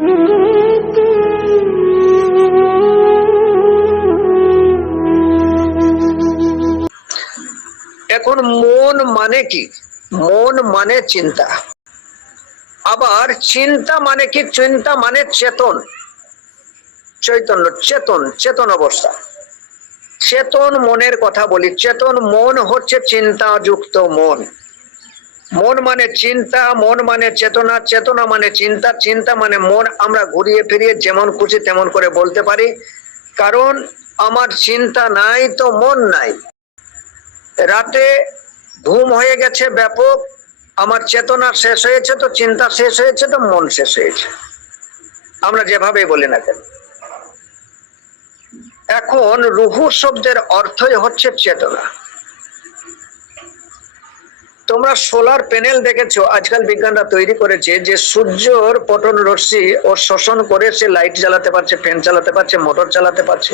এখন মন মানে কি? মন মানে চিন্তা। আবার চিন্তা মানে কি? চিন্তা মানে চেতন। চৈতন্য, চেতন চেতন অবস্থা। চেতন মনের কথা বলি। চেতন মন হচ্ছে চিন্তাযুক্ত মন। মন মানে চিন্তা, মন মানে চেতনা চেতনা মানে চিন্তা চিন্তা মানে মন। আমরা ঘুরিয়ে ফিরিয়ে যেমন খুশি তেমন করে বলতে পারি। কারণ আমার চিন্তা নাই তো মন নাই। রাতে ঘুম হয়ে গেছে ব্যাপক, আমার চেতনা শেষ হয়েছে তো চিন্তা শেষ হয়েছে তো মন শেষ হয়েছে। আমরা যেভাবে বলি না কেন। এখন রুহু শব্দের অর্থই হচ্ছে চেতনা। তোমরা সোলার প্যানেল দেখেছ, আজকাল বিজ্ঞানরা তৈরি করেছে যে সূর্যর পটন রশ্মি ও শোষণ করে সে লাইট জ্বালাতে পারছে ফ্যান চালাতে পারছে মোটর চালাতে পারছে।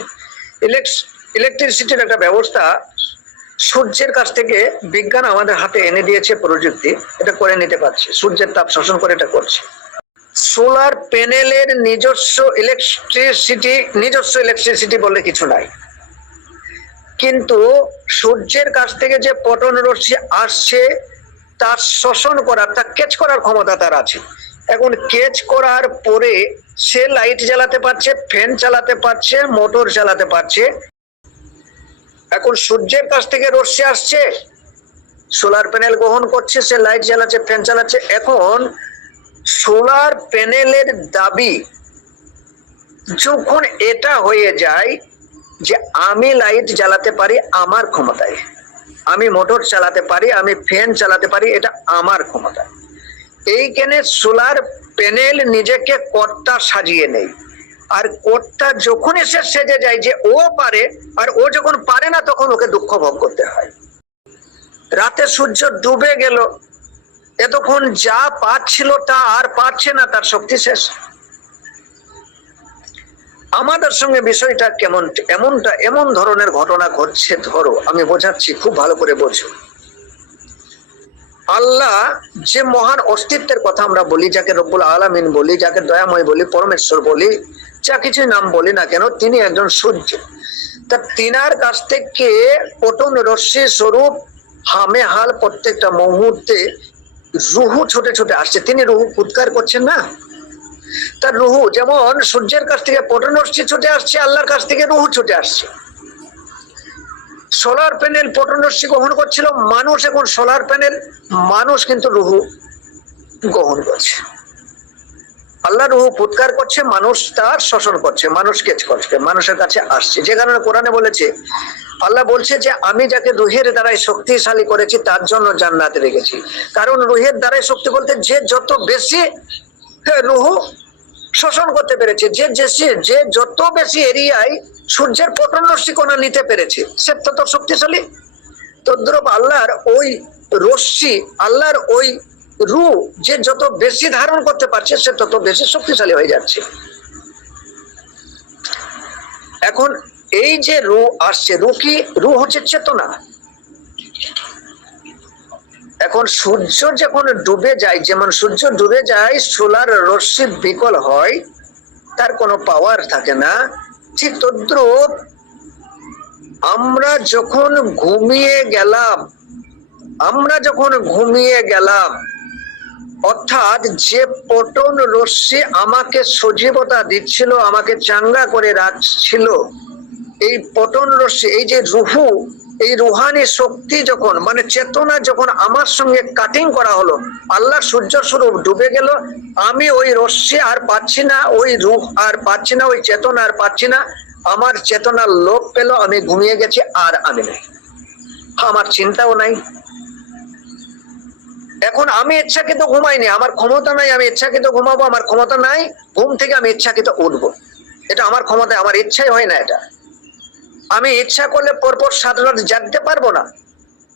ইলেকট্রিসিটির একটা ব্যবস্থা সূর্যের কাছ থেকে বিজ্ঞান আমাদের হাতে এনে দিয়েছে প্রযুক্তি, এটা করে নিতে পারছে, সূর্যের তাপ শোষণ করে এটা করছে। সোলার প্যানেলের নিজস্ব ইলেকট্রিসিটি নিজস্ব ইলেকট্রিসিটি বলে কিছু নাই। কিন্তু সূর্যের কাছ থেকে যে পটন রশ্মি আসছে, তার শোষণ করার তা কেচ করার ক্ষমতা তার আছে। এখন কেচ করার পরে সে লাইট জ্বালাতে পারছে, ফ্যান চালাতে পারছে, মোটর চালাতে পারছে। এখন সূর্যের কাছ থেকে রশ্মি আসছে, সোলার প্যানেল গ্রহণ করছে, সে লাইট জ্বালাচ্ছে, ফ্যান চালাচ্ছে। এখন সোলার প্যানেলের দাবি, যখন এটা হয়ে যায় যে আমি লাইট জ্বালাতে পারি আমার ক্ষমতায়। আমি মোটর চালাতে পারি, আমি ফ্যান চালাতে পারি, এটা আমার ক্ষমতা এইখানে সোলার প্যানেল নিজেকে কর্তা সাজিয়ে নেই আর কর্তা যখন এসে সেজে যায় যে ও পারে, আর ও যখন পারে না, তখন ওকে দুঃখ ভোগ করতে হয়। রাতে সূর্য ডুবে গেল। এতক্ষণ যা পাচ্ছিল তা আর পাচ্ছে না, তার শক্তি শেষ। আমাদের সঙ্গে বিষয়টা কেমন, এমনটা, এমন ধরনের ঘটনা ঘটছে, ধরো, আমি বোঝাচ্ছি, খুব ভালো করে বোঝো। আল্লাহ যে মহান অস্তিত্বের কথা আমরা বলি, যাকে রব্বুল আলামিন বলি, যাকে দয়াময় বলি, পরমেশ্বর বলি, যা কিছু নাম বলি না কেন, তিনি একজন সূর্য। তা তিনার কাছ থেকে পটন রশ্মি স্বরূপ, হামে হাল প্রত্যেকটা মুহূর্তে রুহু ছোটে ছোটে আসছে। তিনি রুহু ফুৎকার করছেন না? তার রুহু, যেমন সূর্যের কাছ থেকে পটনরশ্মি ছুটে আসছে, আল্লাহর কাছ থেকে রুহু ছুটে আসছে। সোলার প্যানেল পটনরশ্মি গ্রহণ করছিল, মানুষ এখন সোলার প্যানেল, মানুষ কিন্তু রুহু গ্রহণ করছে। আল্লাহ রুহু ফুৎকার করছে, মানুষ তার শোষণ করছে, মানুষ কেচ করছে, মানুষের কাছে আসছে। যে কারণে কোরআনে বলেছে, আল্লাহ বলছে যে, আমি যাকে রুহের দ্বারাই শক্তিশালী করেছি, তার জন্য জান্নাতে রেখেছি। কারণ রুহের দ্বারাই শক্তি বলতে যে যত বেশি রুহু শোষণ করতে পেরেছে। যে যে যে যত বেশি এরিয়ায় সূর্যের পটন রশ্মি কোনা নিতে পেরেছে, সে তত শক্তিশালী। তদ্রুপ আল্লাহর ওই রশ্মি, আল্লাহর ওই রু যে যত বেশি ধারণ করতে পারছে, সে তত বেশি শক্তিশালী হয়ে যাচ্ছে। এখন এই যে রু আসছে রু কি রু হচ্ছে চেতনা। এখন সূর্য যখন ডুবে যায়, যেমন সূর্য ডুবে যায়, সোলার রশ্মি বিকল হয়, তার কোনো পাওয়ার থাকে না। ঠিক তদ্রুপ আমরা যখন ঘুমিয়ে গেলাম, আমরা যখন ঘুমিয়ে গেলাম, অর্থাৎ যে পটন রশ্মি আমাকে সজীবতা দিচ্ছিল, আমাকে চাঙ্গা করে রাখছিল, এই পটন রশ্মি, এই যে রুহু এই রুহানি শক্তি যখন মানে চেতনা যখন আমার সঙ্গে কাটিং করা হলো আল্লাহ সূর্য স্বরূপ ডুবে গেল, আমি ওই রশ্মি আর পাচ্ছি না, ওই রুহ আর পাচ্ছি না, ওই চেতনা আর পাচ্ছি না, আমার চেতনার লোপ পেল, আমি ঘুমিয়ে গেছি, আর আমি নাই। আমার চিন্তাও নাই। এখন আমি ইচ্ছাকৃত ঘুমাইনি, আমার ক্ষমতা নাই, আমি ইচ্ছাকৃত ঘুমাবো, আমার ক্ষমতা নাই, ঘুম থেকে আমি ইচ্ছাকৃত উঠবো। এটা আমার ক্ষমতা আমার ইচ্ছাই হয় না এটা। আমি ইচ্ছা করলে পরপর সাত রাত পারব না।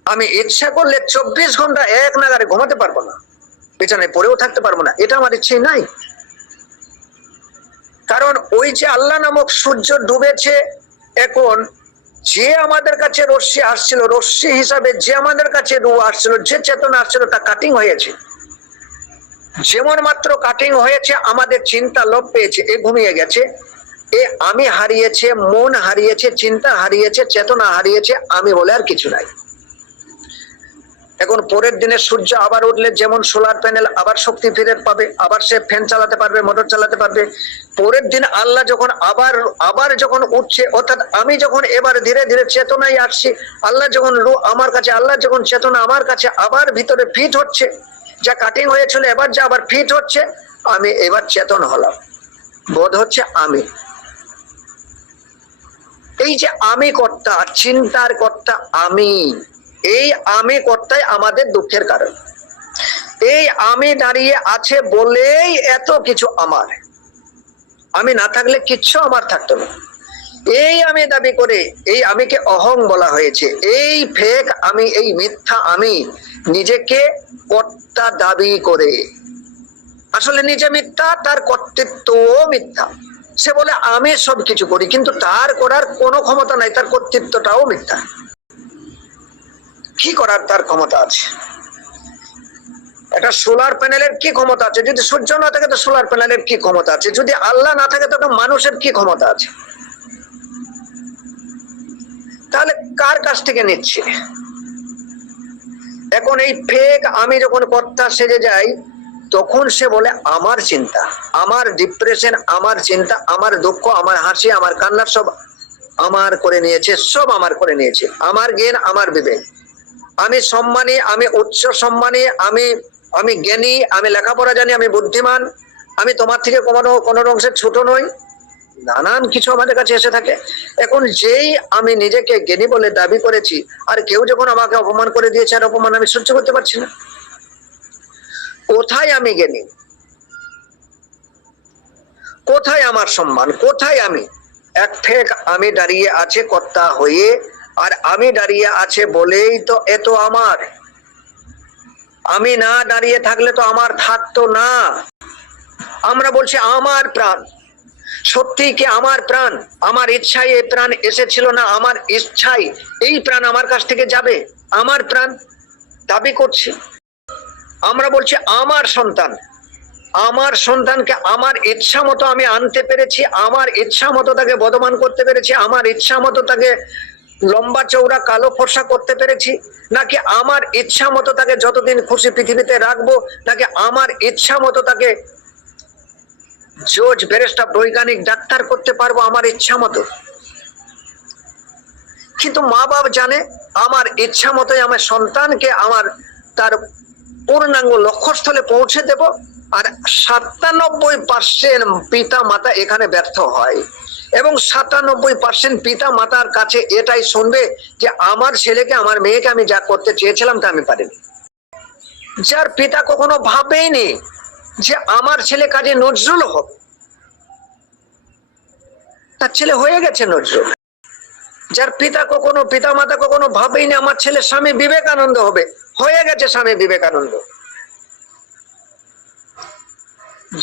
আমি ইচ্ছা করলে চব্বিশ ঘণ্টা এক নাগারে ঘুমাতে পারব না। বিছানায় পড়েও থাকতে পারব না। এটা আমার ইচ্ছে নাই। কারণ ওই যে আল্লাহ নামক সূর্য ডুবেছে, এখন যে আমাদের কাছে রশ্মি আসছিল, রশ্মি হিসাবে যে আমাদের কাছে রু আসছিল, যে চেতনা আসছিল, তা কাটিং হয়েছে। যেমন মাত্র কাটিং হয়েছে, আমাদের চিন্তা লোপ পেয়েছে, এ ঘুমিয়ে গেছে। এ আমি হারিয়েছে, মন হারিয়েছে, চিন্তা হারিয়েছে, চেতনা হারিয়েছে, আমি বলে আর কিছু নাই। এখন পরের দিনে সূর্য আবার উঠলে, যেমন সোলার প্যানেল আবার শক্তি ফিরে পাবে, আবার সে ফ্যান চালাতে পারবে, মোটর চালাতে পারবে। পরের দিন আল্লাহ যখন আবার আবার যখন উঠছে, অর্থাৎ আমি যখন এবার ধীরে ধীরে চেতনায় আসছি, আল্লাহ যখন রু, আমার কাছে, আল্লাহ যখন চেতনা আমার কাছে আবার ভিতরে ফিট হচ্ছে, যা কাটিং হয়েছিল, এবার যা আবার ফিট হচ্ছে, আমি এবার চেতন হলাম। বোধ হচ্ছে আমি। এই যে আমি কর্তা, চিন্তার কর্তা আমি, এই আমি কর্তাই আমাদের দুঃখের কারণ। এই আমি দাঁড়িয়ে আছে বলেই এত কিছু আমার। আমি না থাকলে কিচ্ছু আমার থাকতো না। এই আমি দাবি করে, এই আমিকে অহং বলা হয়েছে। এই ফেক আমি, এই মিথ্যা আমি নিজেকে কর্তা দাবি করে। আসলে নিজে মিথ্যা, তার কর্তৃত্বও মিথ্যা। সে বলে, আমি সব কিছু করি, কিন্তু তার করার কোনো ক্ষমতা নাই, তার কর্তৃত্বটাও মিথ্যা। কি করার তার ক্ষমতা আছে? একটা সোলার প্যানেলের কি ক্ষমতা আছে? যদি সূর্য না থাকে, তো সোলার প্যানেলের কি ক্ষমতা আছে? যদি আল্লাহ না থাকে, তখন মানুষের কি ক্ষমতা আছে? তাহলে কার কাছ থেকে নিচ্ছে? এখন এই ফেক আমি যখন কর্তা সেজে যাই তখন সে বলে, আমার চিন্তা, আমার ডিপ্রেশন আমার চিন্তা, আমার দুঃখ, আমার হাসি, আমার কান্না সব আমার করে নিয়েছে, সব আমার করে নিয়েছে। আমার জ্ঞান, আমার বিবেক। আমি সম্মানী, আমি উচ্চ সম্মানী, আমি আমি জ্ঞানী, আমি লেখাপড়া জানি, আমি বুদ্ধিমান, আমি তোমার থেকে কোনো কোনো অংশে ছোট নই। নানান কিছু আমাদের কাছে এসে থাকে। এখন যেই আমি নিজেকে জ্ঞানী বলে দাবি করেছি, আর কেউ যখন আমাকে অপমান করে দিয়েছে, আর অপমান আমি সহ্য করতে পারছি না। কোথায় আমি জ্ঞানী কোথায় আমার সম্মান? কোথায় আমি? এক ফেক আমি দাঁড়িয়ে আছে কর্তা হয়ে, আর আমি দাঁড়িয়ে আছে বলেই তো এত আমার। আমি না দাঁড়িয়ে থাকলে তো আমার থাকতো না। আমরা বলছি, আমার প্রাণ। সত্যি কি আমার প্রাণ? আমার ইচ্ছায় এই প্রাণ এসেছিল না? আমার ইচ্ছাই এই প্রাণ আমার কাছ থেকে যাবে? আমার প্রাণ? দাবি করছি। আমরা বলছি আমার সন্তান। আমার সন্তানকে আমার ইচ্ছা মতো আমি আনতে পেরেছি, আমার ইচ্ছা মতো তাকে বদমান করতে পেরেছি, আমার ইচ্ছা মতো তাকে লম্বা চৌড়া কালো ফর্সা করতে পেরেছি, নাকি আমার ইচ্ছা মতো তাকে যতদিন খুশি পৃথিবীতে রাখব, নাকি আমার ইচ্ছা মতো তাকে জজ ব্যারিস্টার বৈজ্ঞানিক ডাক্তার করতে পারব আমার ইচ্ছা মতো। কিন্তু মা বাপ জানে, আমার ইচ্ছা মতোই আমার সন্তানকে আমার তার পূর্ণাঙ্গ লক্ষ্যস্থলে পৌঁছে দেব আর সাতানব্বই পার্সেন্ট পিতা মাতা এখানে ব্যর্থ হয়। এবং সাতানব্বই পার্সেন্ট পিতা মাতার কাছে এটাই শুনবে যে আমার ছেলেকে, আমার মেয়েকে আমি যা করতে চেয়েছিলাম তা আমি পারিনি। যার পিতা কখনো ভাবেইনি যে আমার ছেলে কাজে নজরুল হোক, তার ছেলে হয়ে গেছে নজরুল। যার পিতা কখনো পিতা মাতা কখনো ভাবেইনি, আমার ছেলে স্বামী বিবেকানন্দ হবে হয়ে গেছে স্বামী বিবেকানন্দ।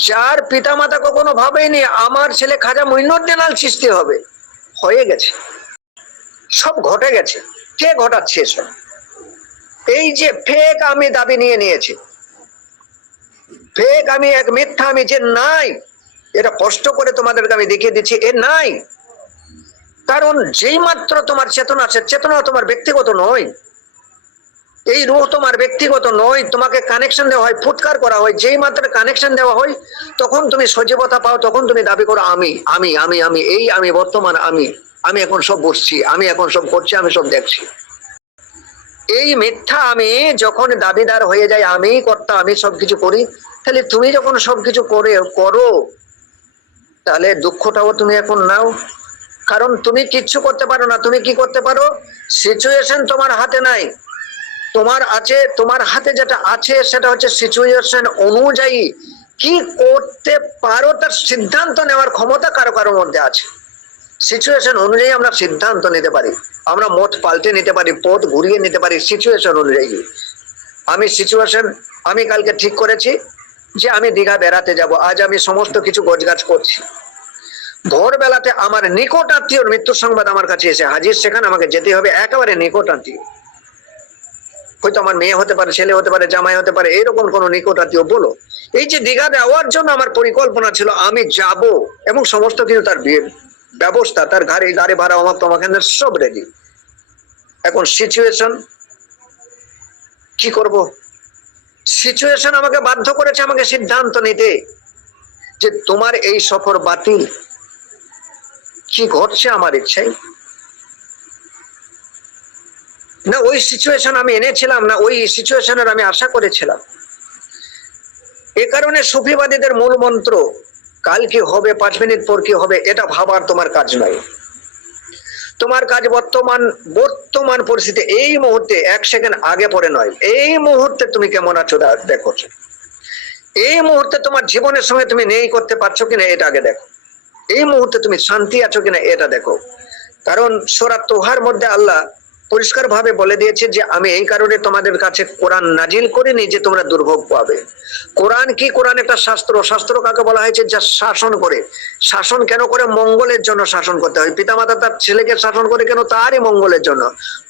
যার পিতা মাতা কখনো ভাবেনি আমার ছেলে খাজা মঈনুদ্দিন আল চিস্তি হবে, হয়ে গেছে। সব ঘটে গেছে। কে ঘটাচ্ছে এসব? এই যে ফেক আমি দাবি নিয়ে নিয়েছি। ফেক আমি, এক মিথ্যা আমি যে নাই, এটা কষ্ট করে তোমাদেরকে আমি দেখিয়ে দিচ্ছি, এ নাই। কারণ যেই মাত্র তোমার চেতনা আছে, চেতনা তোমার ব্যক্তিগত নয়। এই রুহ তোমার ব্যক্তিগত নয়, তোমাকে কানেকশন দেওয়া হয় ফুটকার করা হয়, যেই মাত্র কানেকশন দেওয়া হয়, তখন তুমি সজীবতা পাও, তখন তুমি দাবি করো, আমি আমি আমি আমি, এই আমি বর্তমান আমি আমি এখন সব বসছি আমি এখন সব করছি, আমি সব দেখছি। এই মিথ্যা আমি যখন দাবিদার হয়ে যায় আমি কর্তা, আমি সবকিছু করি, তাহলে তুমি যখন সবকিছু করে, করো, তাহলে দুঃখটাও তুমি এখন নাও। কারণ তুমি কিচ্ছু করতে পারো না, তুমি কি করতে পারো? সিচুয়েশন তোমার হাতে নাই। তোমার আছে, তোমার হাতে যেটা আছে, সেটা হচ্ছে সিচুয়েশন অনুযায়ী কি করতে পারো তার সিদ্ধান্ত নেওয়ার ক্ষমতা কারও কারোর মধ্যে আছে। সিচুয়েশন অনুযায়ী আমরা সিদ্ধান্ত নিতে পারি। আমরা মত পাল্টে নিতে পারি, পথ ঘুরিয়ে নিতে পারি সিচুয়েশন অনুযায়ী। আমি সিচুয়েশন আমি কালকে ঠিক করেছি যে আমি দীঘা বেড়াতে যাব, আজ আমি সমস্ত কিছু গোছগাছ করছি। ভোরবেলাতে আমার নিকট আত্মীয়র মৃত্যুর সংবাদ আমার কাছে এসে হাজির, সেখানে আমাকে যেতে হবে, একেবারে নিকট আত্মীয় হয়তো আমার মেয়ে হতে পারে, ছেলে হতে পারে, জামাই হতে পারে, এরকম কোন নিকট আত্মীয় বলো। এই যে দীঘা যাওয়ার জন্য আমার পরিকল্পনা ছিল, আমি যাব এবং সমস্ত কিছু তার বিয়ের ব্যবস্থা, তার গাড়ি গাড়ি ভাড়া, আমার তোমাকে সব রেডি এখন সিচুয়েশন কি করব? সিচুয়েশন আমাকে বাধ্য করেছে, আমাকে সিদ্ধান্ত নিতে যে তোমার এই সফর বাতিল। কি ঘটছে আমার ইচ্ছায়? না, ওই সিচুয়েশন আমি এনেছিলাম না, ওই সিচুয়েশনের আমি আশা করেছিলাম। এ কারণে সুফিবাদীদের মূল মন্ত্র, কাল কি হবে, পাঁচ মিনিট পর কি হবে, এটা ভাবার তোমার কাজ নয় তোমার কাজ বর্তমান বর্তমান পরিস্থিতি এই মুহূর্তে এক সেকেন্ড আগে পরে নয়। এই মুহূর্তে তুমি কেমন আছো দেখো। এই মুহূর্তে তোমার জীবনের সঙ্গে তুমি নেই করতে পারছ কিনা, এটা আগে দেখো। এই মুহূর্তে তুমি শান্তি আছো কিনা, এটা দেখো। কারণ সোরা তোহার মধ্যে আল্লাহ পরিষ্কার ভাবে বলে দিয়েছে যে, আমি এই কারণে তোমাদের কাছে কোরআন নাজিল করিনি যে তোমরা দুর্ভোগ পাবে। কোরআন কি? কোরআন একটা শাস্ত্র। শাস্ত্র কাকে বলা হয়েছে? যা শাসন করে। শাসন কেন করে? মঙ্গলের জন্য শাসন করতে হয়। পিতামাতা তার ছেলেকে শাসন করে কেন? তারই মঙ্গলের জন্য।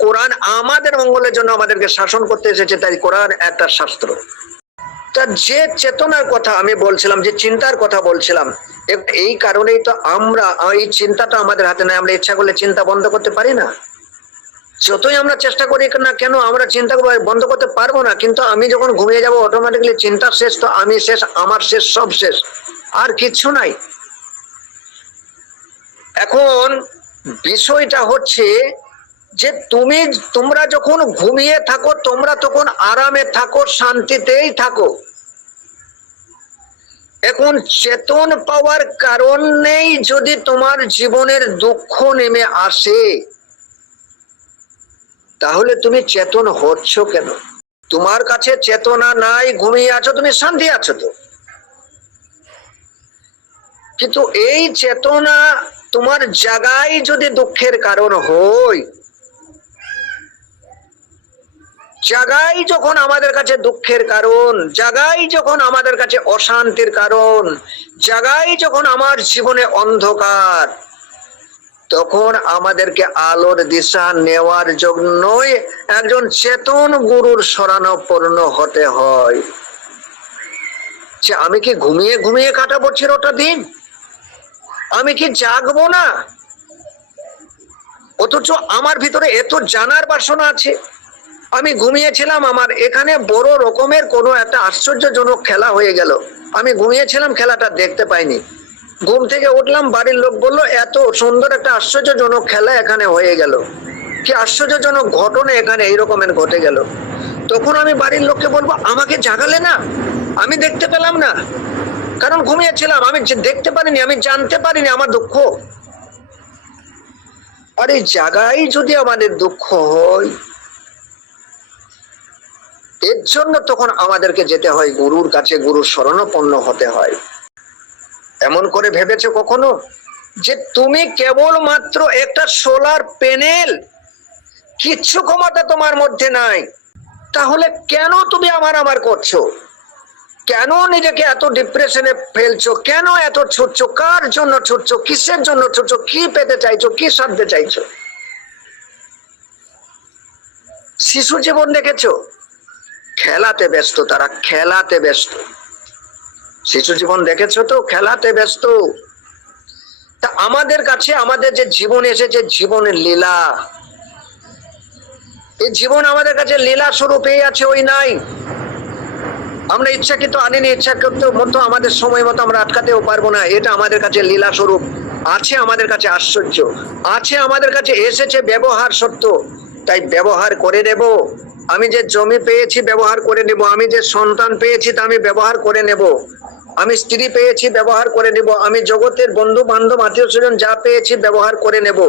কোরআন আমাদের মঙ্গলের জন্য আমাদেরকে শাসন করতে এসেছে, তাই কোরআন একটা শাস্ত্র। তা যে চেতনার কথা আমি বলছিলাম, যে চিন্তার কথা বলছিলাম এই কারণেই তো আমরা, এই চিন্তাটা আমাদের হাতে নেই। আমরা ইচ্ছা করলে চিন্তা বন্ধ করতে পারি না। যতই আমরা চেষ্টা করি না কেন, আমরা চিন্তা বন্ধ করতে পারব না। কিন্তু আমি যখন ঘুমিয়ে যাব অটোমেটিকলি চিন্তা শেষ, তো আমি শেষ, আমার শেষ, সব শেষ। আর কিচ্ছু নাই। এখন বিষয়টা হচ্ছে যে তুমি, তোমরা যখন ঘুমিয়ে থাকো, তোমরা তখন আরামে থাকো, শান্তিতেই থাকো। এখন চেতন পাওয়ার কারণেই যদি তোমার জীবনের দুঃখ নেমে আসে। তাহলে তুমি চেতন হচ্ছ কেন? তোমার কাছে চেতনা নাই, ঘুমিয়ে আছো, তুমি শান্তি আছো তো? কিন্তু এই চেতনা তোমার জায়গায় যদি দুঃখের কারণ হয় জাগাই যখন আমাদের কাছে দুঃখের কারণ জাগাই যখন আমাদের কাছে অশান্তির কারণ জাগাই যখন আমার জীবনে অন্ধকার তখন আমাদেরকে আলোর দিশা নেওয়ার জন্যই একজন চেতন গুরুর শরণাপন্ন হতে হয়। যে আমি কি ঘুমিয়ে ঘুমিয়ে কাটাবো চিরটা দিন? আমি কি জাগবো না? অথচ আমার ভিতরে এত জানার বাসনা আছে। আমি ঘুমিয়েছিলাম, আমার এখানে বড় রকমের কোনো একটা আশ্চর্যজনক খেলা হয়ে গেল। আমি ঘুমিয়েছিলাম, খেলাটা দেখতে পাইনি। ঘুম থেকে উঠলাম, বাড়ির লোক বলল, এত সুন্দর একটা আশ্চর্যজনক খেলা এখানে হয়ে গেল। কি আশ্চর্যজনক ঘটনা এখানে এই রকমের ঘটে গেল। তখন আমি বাড়ির লোককে বলব, আমাকে জাগালে না? আমি দেখতে পেলাম না। কারণ ঘুমিয়েছিলাম, আমি দেখতে পারিনি, আমি জানতে পারিনি আমার দুঃখ। আর এই জায়গায় যদি আমাদের দুঃখ হয়, এর জন্য তখন আমাদেরকে যেতে হয়, গুরুর কাছে গুরুর শরণাপন্ন হতে হয়। এমন করে ভেবেছো কখনো? যে তুমি কেবল মাত্র একটা সোলার প্যানেল, কিচ্ছু ক্ষমতা তোমার মধ্যে নাই। তাহলে কেন তুমি আমার আমার করছ? কেন নিজেকে এত ডিপ্রেশনে ফেলছো? কেন এত ছুটছো? কার জন্য ছুটছো? কিসের জন্য ছুটছো? কি পেতে চাইছো? কি সাধতে চাইছো? শিশু জীবন দেখেছ? খেলাতে ব্যস্ত, তারা খেলাতে ব্যস্ত। শিশু জীবন দেখেছ তো? খেলাতে ব্যস্ত। তা আমাদের কাছে আমাদের যে জীবন এসেছে, জীবনের লীলা। এই জীবন আমাদের কাছে লীলা স্বরূপেই আছে ওই নাই। আমরা ইচ্ছাকৃত আনিনি, ইচ্ছাকৃত মতো আমাদের সময় মতো আমরা আটকাতেও পারব না। এটা আমাদের কাছে লীলা স্বরূপ। আছে আমাদের কাছে আশ্চর্য। আছে আমাদের কাছে এসেছে ব্যবহার সত্য। তাই ব্যবহার করে নেব। আমি যে জমি পেয়েছি, ব্যবহার করে নেব। আমি যে সন্তান পেয়েছি, তা আমি ব্যবহার করে নেব। আমি স্ত্রী পেয়েছি, ব্যবহার করে নেব। আমি জগতের বন্ধু, বান্ধব, আত্মীয় স্বজন যা পেয়েছি, ব্যবহার করে নেব।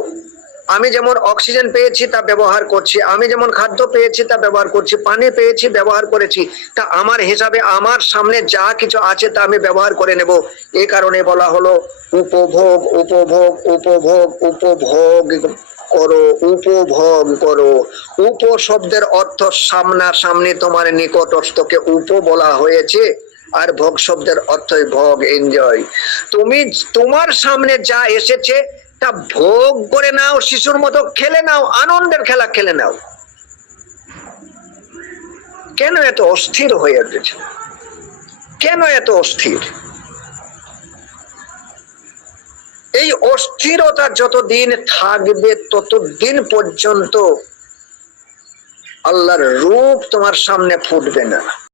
আমি যেমন অক্সিজেন পেয়েছি, তা ব্যবহার করছি। আমি যেমন খাদ্য পেয়েছি, তা ব্যবহার করছি। পানি পেয়েছি, ব্যবহার করেছি। তা আমার হিসাবে আমার সামনে যা কিছু আছে, তা আমি ব্যবহার করে নেব। এ কারণে বলা হলো, উপভোগ উপভোগ উপভোগ উপভোগ করো উপভোগ করো। উপ শব্দের অর্থ সামনা সামনে তোমার নিকটস্থকে উপ বলা হয়েছে। আর ভোগ শব্দের অর্থই ভোগ এনজয় তুমি, তোমার সামনে যা এসেছে, তা ভোগ করে নাও, শিশুর মতো খেলে নাও, আনন্দের খেলা খেলে নাও। কেন এত অস্থির হয়ে উঠেছে? কেন এত অস্থির? এই অস্থিরতা যতদিন থাকবে, ততদিন পর্যন্ত আল্লাহর রূপ তোমার সামনে ফুটবে না।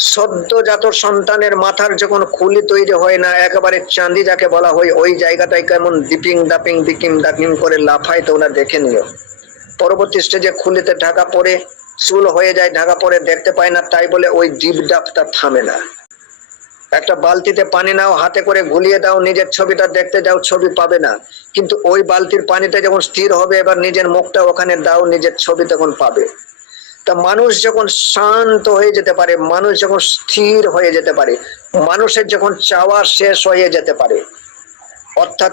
সদ্যজাত সন্তানের মাথার যখন খুলি তৈরি হয় না, একেবারে চাঁদি যাকে বলা হয়, ওই জায়গাটায় কেমন দিপিং, দাপিং দিকিম দাপিং করে লাফায় তো তোমরা দেখে নিও। পরবর্তী স্টেজে খুলিতে ঢাকা পরে চুল হয়ে যায়, ঢাকা পরে দেখতে পায় না, তাই বলে ওই ডিপ ডাপটা থামে না। একটা বালতিতে পানি নাও, হাতে করে গুলিয়ে দাও, নিজের ছবিটা দেখতে যাও, ছবি পাবে না। কিন্তু ওই বালতির পানিতে যখন স্থির হবে, এবার নিজের মুখটা ওখানে দাও, নিজের ছবি তখন পাবে। তা মানুষ যখন শান্ত হয়ে যেতে পারে, মানুষ যখন স্থির হয়ে যেতে পারে, মানুষের যখন চাওয়া শেষ হয়ে যেতে পারে অর্থাৎ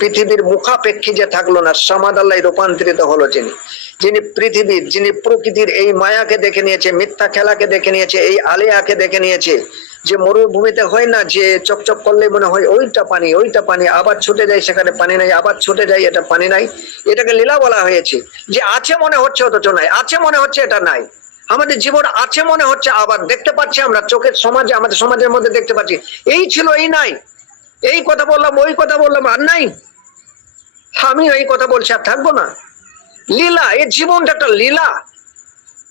পৃথিবীর মুখাপেক্ষী যে থাকল না সমাদাল্লায় রূপান্তরিত হলো যিনি। যিনি পৃথিবীর যিনি প্রকৃতির এই মায়াকে দেখে নিয়েছে, মিথ্যা খেলাকে দেখে নিয়েছে, এই আলেয়াকে দেখে নিয়েছে, যে মরুভূমিতে হয় না, যে চকচক করলে মনে হয় ওইটা পানি ওইটা পানি, আবার ছুটে যায় সেখানে পানি নাই, আবার ছুটে যায় এটা পানি নাই। এটাকে লীলা বলা হয়েছে, যে আছে মনে হচ্ছে অথচ নাই, আছে মনে হচ্ছে এটা নাই। আমাদের জীবন আছে মনে হচ্ছে আবার, দেখতে পাচ্ছি আমরা, চোখের সমাজে, আমাদের সমাজের মধ্যে দেখতে পাচ্ছি, এই ছিল, এই নাই। এই কথা বললাম, ওই কথা বললাম, আর নাই। আমি এই কথা বলছি, আর থাকব না। লীলা, এই জীবনটা একটা লীলা।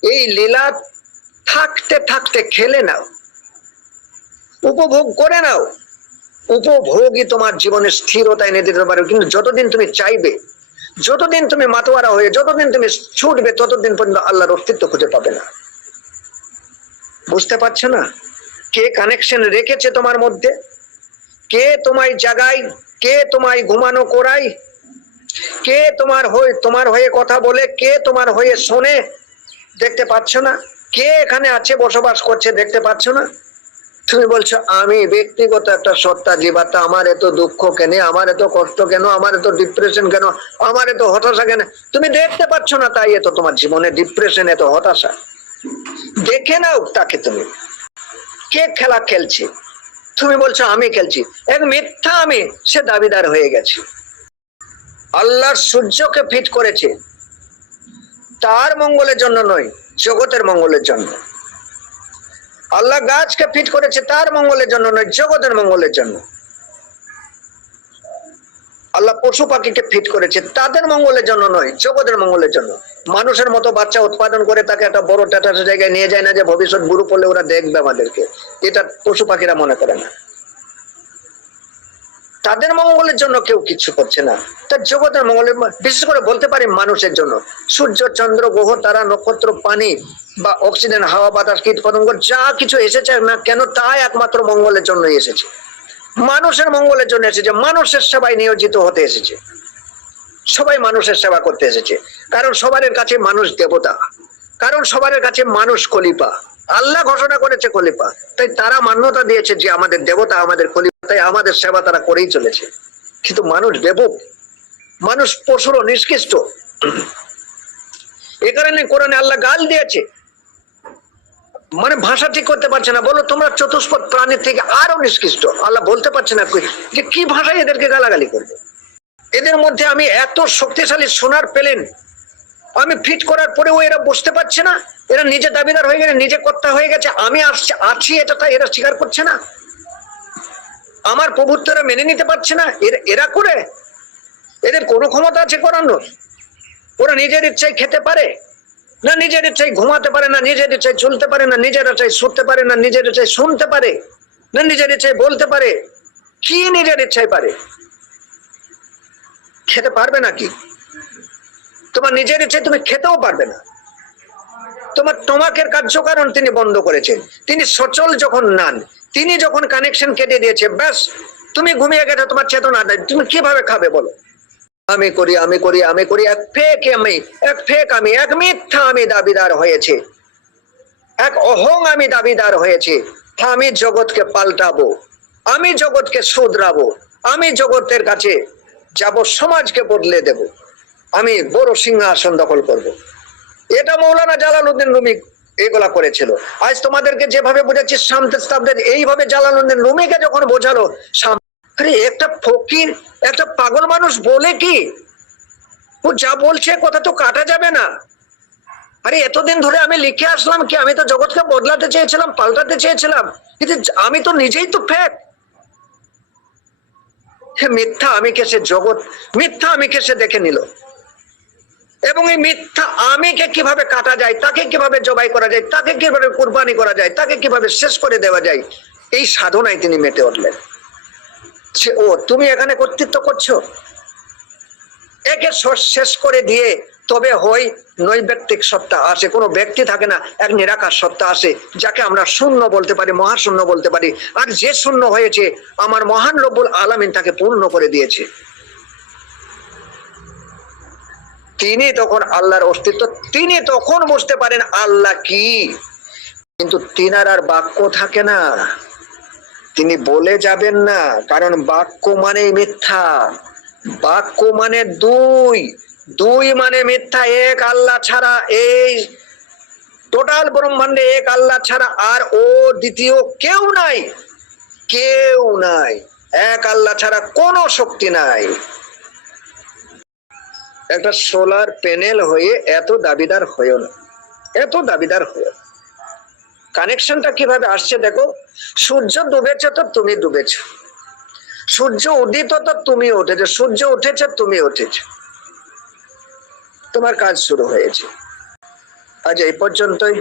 এই লীলা থাকতে থাকতে খেলে নাও। উপভোগ করে নাও। উপভোগই তোমার জীবনের স্থিরতা এনে দিতে পারে। কিন্তু যতদিন তুমি চাইবে, যতদিন তুমি মাতোয়ারা হয়ে, যতদিন তুমি ছুটবে, ততদিন পর্যন্ত আল্লাহর অস্তিত্ব খুঁজে পাবে না। বুঝতে পারছ না? কে কানেকশন রেখেছে তোমার মধ্যে? কে তোমায় জাগায় কে তোমায় ঘুমানো করায় কে তোমার হয়ে তোমার হয়ে কথা বলে? কে তোমার হয়ে শোনে? দেখতে পাচ্ছ না? কে এখানে আছে বসবাস করছে দেখতে পাচ্ছ না? তুমি বলছো, আমি ব্যক্তিগত একটা সত্তা, জীবাত্মা, আমার এত দুঃখ কেন? আমার এত কষ্ট কেন? আমার এত ডিপ্রেশন কেন? আমার এত হতাশা কেন? তুমি দেখতে পাচ্ছ না, তাই এত তোমার জীবনে ডিপ্রেশন এত হতাশা। দেখে নাও তাকে তুমি। কে খেলা খেলছে? তুমি বলছো, আমি খেলছি। এক মিথ্যা আমি, সে দাবিদার হয়ে গেছে। আল্লাহর সূর্যকে ফিট করেছে। তার মঙ্গলের জন্য নয়, জগতের মঙ্গলের জন্য। আল্লাহ গাছকে ফিট করেছে, তার মঙ্গলের জন্য নয়, জগতের মঙ্গলের জন্য। আল্লাহ পশু পাখিকে ফিট করেছে, তাদের মঙ্গলের জন্য নয়, জগতের মঙ্গলের জন্য। মানুষের মতো বাচ্চা উৎপাদন করে তাকে একটা বড় ট্যাটাস জায়গায় নিয়ে যায় না যে ভবিষ্যৎ বুড়ো পড়লে ওরা দেখবে আমাদেরকে। এটা পশু পাখিরা মনে করে না। তাদের মঙ্গলের জন্য কেউ কিছু করছে না। তার জগতের মঙ্গলের বিশেষ করে বলতে পারি মানুষের জন্য। সূর্য, চন্দ্র, গ্রহ, তারা, নক্ষত্র, পানি বা অক্সিজেন, হাওয়া, বাতাস কীট পতঙ্গ যা কিছু এসেছে না কেন তাই একমাত্র মঙ্গলের জন্য এসেছে। মানুষের মঙ্গলের জন্য এসেছে। মানুষের সেবায় নিয়োজিত হতে এসেছে। সবাই মানুষের সেবা করতে এসেছে। কারণ সবার কাছে মানুষ দেবতা। কারণ সবার কাছে মানুষ কলিপা। আল্লাহ ঘোষণা করেছে কলিপা। তাই তারা মান্যতা দিয়েছে যে আমাদের দেবতা আমাদের কলিপা, তাই আমাদের সেবা তারা করেই চলেছে। কিন্তু মানুষ বেবুক মানুষ পশুর নিষ্কৃষ্ট। এ কারণে কোরআনে আল্লাহ গাল দিয়েছে। মানে ভাষা ঠিক করতে পারছে না। বলো, তোমরা চতুষ্পদ প্রাণীর থেকে আরও নিষ্কৃষ্ট। আল্লাহ বলতে পারছে না যে কি ভাষায় এদেরকে গালাগালি করবে? এদের মধ্যে আমি এত শক্তিশালী সোনার পেলেন, আমি ফিট করার পরেও এরা বুঝতে পারছে না, এরা নিজে দাবিদার হয়ে গেছে, নিজে কর্তা হয়ে গেছে, আমি আসছি, আছি এটা তাই এরা স্বীকার করছে না। আমার প্রভুত্ব এরা মেনে নিতে পারছে না, এর- এরা করে? এদের কোনো ক্ষমতা আছে করানোর? ওরা নিজের ইচ্ছায় খেতে পারে? না নিজের ইচ্ছায় ঘুমাতে পারে না, নিজের ইচ্ছায় চলতে পারে না, নিজের ইচ্ছায় শুতে পারে না, নিজের ইচ্ছায় শুনতে পারে? না নিজের ইচ্ছায় বলতে পারে? কি নিজের ইচ্ছায় পারে? খেতে পারবে নাকি? তোমার নিজের ইচ্ছে, তুমি খেতেও পারবে না। তোমার তোমাকের কার্যকারণ তিনি বন্ধ করেছেন। তিনি সচল যখন নান, তিনি যখন কানেকশন কেটে দিয়েছে, ব্যাস, তুমি ঘুমিয়ে গেছো, তোমার চেতনা দেয় তুমি কীভাবে খাবে বলো? আমি করি আমি করি আমি করি, এক ফেক আমি, এক ফেক আমি, এক মিথ্যা আমি দাবিদার হয়েছে। এক অহং আমি দাবিদার হয়েছে। আমি জগৎকে পাল্টাবো, আমি জগৎকে শুধরাবো, আমি জগতের কাছে যাব সমাজকে বদলে দেব। আমি বড় সিংহাসন দখল করব। এটা মৌলানা জালালউদ্দিন রুমি এগুলা করেছিল। আজ তোমাদেরকে যেভাবে বুঝাচ্ছি শান্ত স্তাবদের এইভাবে জালালউদ্দিন রুমিকে যখন বোঝালো একটা ফকির, একটা পাগল মানুষ বলে কি? ও যা বলছে, কথা তো কাটা যাবে না। আরে, এতদিন ধরে আমি লিখে আসলাম কি, আমি তো জগৎকে বদলাতে চেয়েছিলাম, পাল্টাতে চেয়েছিলাম। কিন্তু আমি তো নিজেই তো ফ্যাক মিথ্যা আমি সে জগৎ, মিথ্যা আমি সে দেখে নিল। এবং এই মিথ্যা আমিকে কীভাবে কাটা যায়, তাকে কীভাবে জবাই করা যায়, তাকে কীভাবে কুরবানি করা যায়, তাকে কীভাবে শেষ করে দেওয়া যায়, এই সাধনায় তিনি মেতে উঠলেন। সে, ও, তুমি এখানে কর্তৃত্ব করছ? একে শেষ করে দিয়ে তবে হয় নৈব্যক্তিক সত্তা আসে, কোনো ব্যক্তি থাকে না, এক নিরাকার সত্তা আসে, যাকে আমরা শূন্য বলতে পারি, মহাশূন্য বলতে পারি। আর যে শূন্য হয়েছে, আমার মহান রব্বুল আলামিন তাকে পূর্ণ করে দিয়েছে। তিনি তখন আল্লাহর অস্তিত্ব, তিনি তখন বুঝতে পারেন আল্লাহ কি। কিন্তু তিনার আর বাক্য থাকে না। তিনি বলে যাবেন না, কারণ বাক্য মানে মিথ্যা। বাক্য মানে দুই। দুই মানে মিথ্যা, এক আল্লাহ ছাড়া এই টোটাল ব্রহ্মাণ্ডে এক আল্লাহ ছাড়া আর ও দ্বিতীয় কেউ নাই। কেউ নাই। এক আল্লাহ ছাড়া কোনো শক্তি নাই। একটা সোলার প্যানেল হয়ে এত দাবিদার হয়েও না। এত দাবিদার হয়েও না। কানেকশনটা কীভাবে আসছে দেখো? সূর্য ডুবেছে তো তুমি ডুবেছ। সূর্য উদিত তো তুমি উঠেছে সূর্য উঠেছে, তুমি উঠেছে তোমার কাজ শুরু হয়েছে। আজ এই পর্যন্তই।